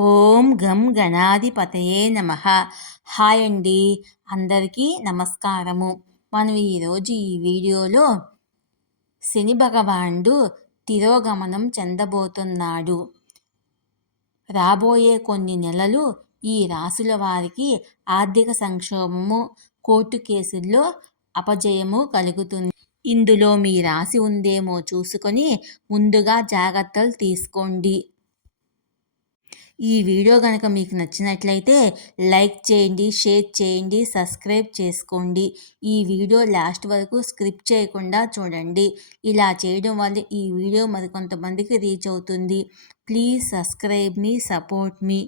ఓం గం గణాధిపతయే నమ. హాయ్ అండి. అందరికీ నమస్కారము. మనం ఈరోజు ఈ వీడియోలో శని భగవానుడు తిరోగమనం చెందబోతున్నాడు. రాబోయే కొన్ని నెలలు ఈ రాసుల వారికి ఆర్థిక సంక్షోభము కోర్టు కేసుల్లో అపజయము కలుగుతుంది. ఇందులో మీ రాశి ఉందేమో చూసుకొని ముందుగా జాగ్రత్తలు తీసుకోండి. ఈ వీడియో కనుక మీకు నచ్చినట్లయితే లైక్ చేయండి షేర్ చేయండి సబ్స్క్రైబ్ చేసుకోండి. ఈ వీడియో లాస్ట్ వరకు స్క్రిప్ట్ చేయకుండా చూడండి. ఇలా చేయడం వల్ల ఈ వీడియో మరికొంతమందికి రీచ్ అవుతుంది. ప్లీజ్ సబ్స్క్రైబ్ మీ సపోర్ట్ మీ.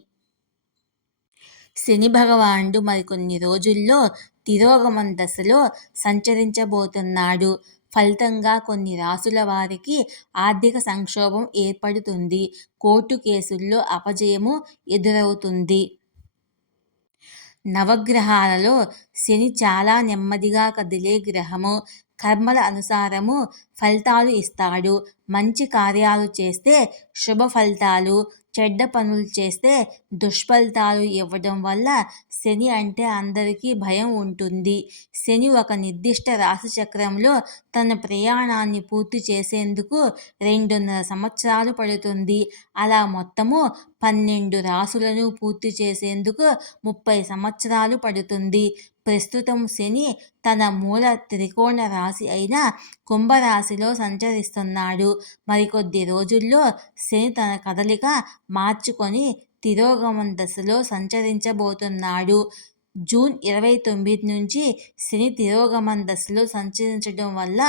శని భగవానుడు మరికొన్ని రోజుల్లో తిరోగమన దశలో సంచరించబోతున్నాడు. ఫలితంగా కొన్ని రాసుల వారికి ఆర్థిక సంక్షోభం ఏర్పడుతుంది. కోర్టు కేసుల్లో అపజయము ఎదురవుతుంది. నవగ్రహాలలో శని చాలా నెమ్మదిగా కదిలే గ్రహము. కర్మల అనుసారము ఫలితాలు ఇస్తాడు. మంచి కార్యాలు చేస్తే శుభ ఫలితాలు. చెడ్డ పనులు చేస్తే దుష్ఫలితాలు ఇవ్వడం వల్ల శని అంటే అందరికీ భయం ఉంటుంది. శని ఒక నిర్దిష్ట రాశి చక్రంలో తన ప్రయాణాన్ని పూర్తి చేసేందుకు రెండున్నర సంవత్సరాలు పడుతుంది. అలా మొత్తము పన్నెండు రాసులను పూర్తి చేసేందుకు ముప్పై సంవత్సరాలు పడుతుంది. ప్రస్తుతం శని తన మూల త్రికోణ రాశి అయిన కుంభరాశిలో సంచరిస్తున్నాడు మరికొద్ది రోజుల్లో శని తన కదలిక మార్చుకొని తిరోగమన దశలో సంచరించబోతున్నాడు జూన్ ఇరవై తొమ్మిది నుంచి శని తిరోగమన దశలో సంచరించడం వల్ల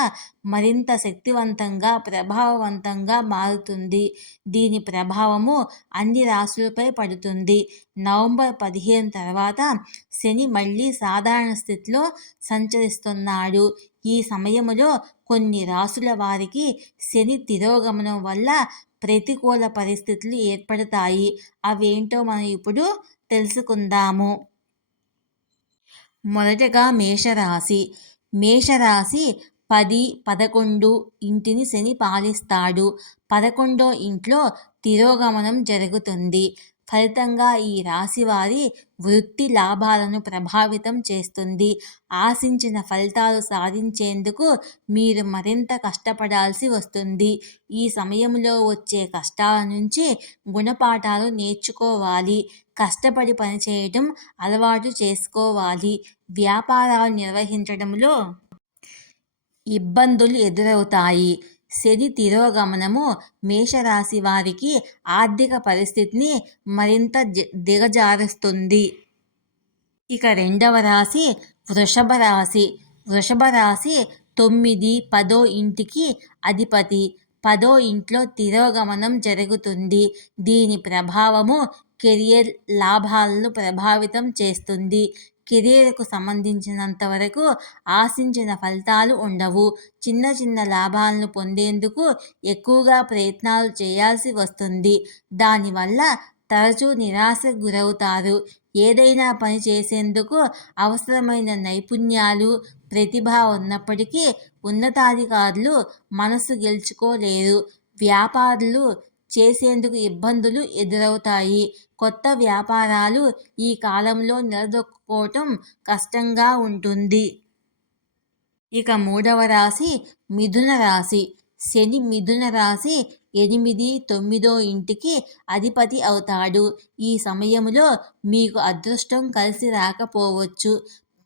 మరింత శక్తివంతంగా ప్రభావవంతంగా మారుతుంది. దీని ప్రభావము అన్ని రాశులపై పడుతుంది. నవంబర్ పదిహేను తర్వాత శని మళ్ళీ సాధారణ స్థితిలో సంచరిస్తున్నాడు. ఈ సమయంలో కొన్ని రాసుల వారికి శని తిరోగమనం వల్ల ప్రతికూల పరిస్థితులు ఏర్పడతాయి. అవేంటో మనం ఇప్పుడు తెలుసుకుందాము. మొదటగా మేషరాశి మేషరాశి పది పదకొండు ఇంటిని శని పాలిస్తాడు. పదకొండో ఇంట్లో తిరోగమనం జరుగుతుంది. ఫలితంగా ఈ రాశి వారి వృత్తి లాభాలను ప్రభావితం చేస్తుంది. ఆశించిన ఫలితాలు సాధించేందుకు మీరు మరింత కష్టపడాల్సి వస్తుంది. ఈ సమయంలో వచ్చే కష్టాల నుంచి గుణపాఠాలు నేర్చుకోవాలి. కష్టపడి పనిచేయడం అలవాటు చేసుకోవాలి. వ్యాపారాలు నిర్వహించడంలో ఇబ్బందులు ఎదురవుతాయి. శని తిరోగమనము మేషరాశి వారికి ఆర్థిక పరిస్థితిని మరింత దిగజారుస్తుంది. ఇక రెండవ రాశి వృషభ రాశి. వృషభ రాశి తొమ్మిది పదో ఇంటికి అధిపతి. పదో ఇంట్లో తిరోగమనం జరుగుతుంది. దీని ప్రభావము కెరియర్ లాభాలను ప్రభావితం చేస్తుంది. కెరీర్కు సంబంధించినంత వరకు ఆశించిన ఫలితాలు ఉండవు. చిన్న చిన్న లాభాలను పొందేందుకు ఎక్కువగా ప్రయత్నాలు చేయాల్సి వస్తుంది. దానివల్ల తరచూ నిరాశకు గురవుతారు. ఏదైనా పని చేసేందుకు అవసరమైన నైపుణ్యాలు ప్రతిభ ఉన్నప్పటికీ ఉన్నతాధికారులు మనసు గెలుచుకోలేరు. వ్యాపారులు చేసేందుకు ఇబ్బందులు ఎదురవుతాయి. కొత్త వ్యాపారాలు ఈ కాలంలో నిలదొక్కుకోవటం కష్టంగా ఉంటుంది. ఇక మూడవ రాశి మిథున రాశి. శని మిథున రాశి ఎనిమిది తొమ్మిదో ఇంటికి అధిపతి అవుతాడు. ఈ సమయంలో మీకు అదృష్టం కలిసి రాకపోవచ్చు.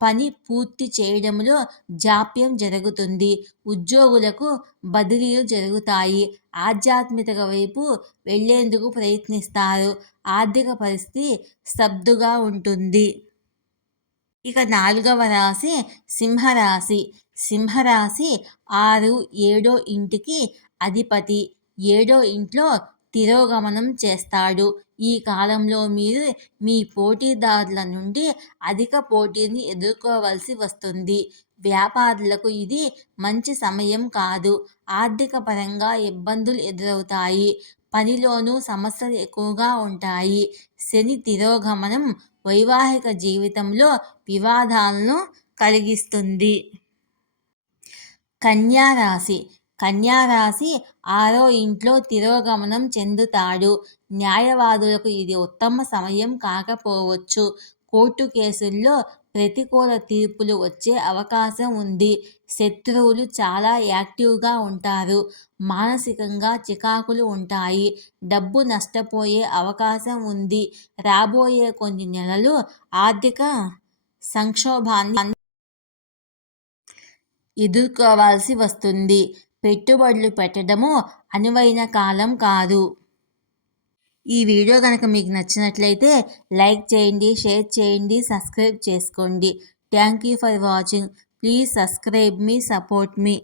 పని పూర్తి చేయడంలో జాప్యం జరుగుతుంది. ఉద్యోగులకు బదిలీలు జరుగుతాయి. ఆధ్యాత్మిక వైపు వెళ్ళేందుకు ప్రయత్నిస్తారు. ఆర్థిక పరిస్థితి స్తబ్దుగా ఉంటుంది. ఇక నాలుగవ రాశి సింహరాశి. సింహరాశి ఆరు ఏడో ఇంటికి అధిపతి. ఏడో ఇంట్లో తిరోగమనం చేస్తాడు. ఈ కాలంలో మీరు మీ పోటీదారుల నుండి అధిక పోటీని ఎదుర్కోవలసి వస్తుంది. వ్యాపారులకు ఇది మంచి సమయం కాదు. ఆర్థిక పరంగా ఇబ్బందులు ఎదురవుతాయి. పనిలోనూ సమస్యలు ఎక్కువగా ఉంటాయి. శని తిరోగమనం వైవాహిక జీవితంలో వివాదాలను కలిగిస్తుంది. కన్యారాశి కన్యారాశి ఆరో ఇంట్లో తిరోగమనం చెందుతాడు. న్యాయవాదులకు ఇది ఉత్తమ సమయం కాకపోవచ్చు. కోర్టు కేసుల్లో ప్రతికూల తీర్పులు వచ్చే అవకాశం ఉంది. శత్రువులు చాలా యాక్టివ్గా ఉంటారు. మానసికంగా చికాకులు ఉంటాయి. డబ్బు నష్టపోయే అవకాశం ఉంది. రాబోయే కొన్ని నెలలు ఆర్థిక సంక్షోభాన్ని ఎదుర్కోవాల్సి వస్తుంది. పెట్టుబడులు పెట్టడము అనువైన కాలం కాదు. ఈ వీడియో కనుక మీకు నచ్చినట్లయితే లైక్ చేయండి షేర్ చేయండి సబ్స్క్రైబ్ చేసుకోండి. Thank you for watching. Please subscribe me support me.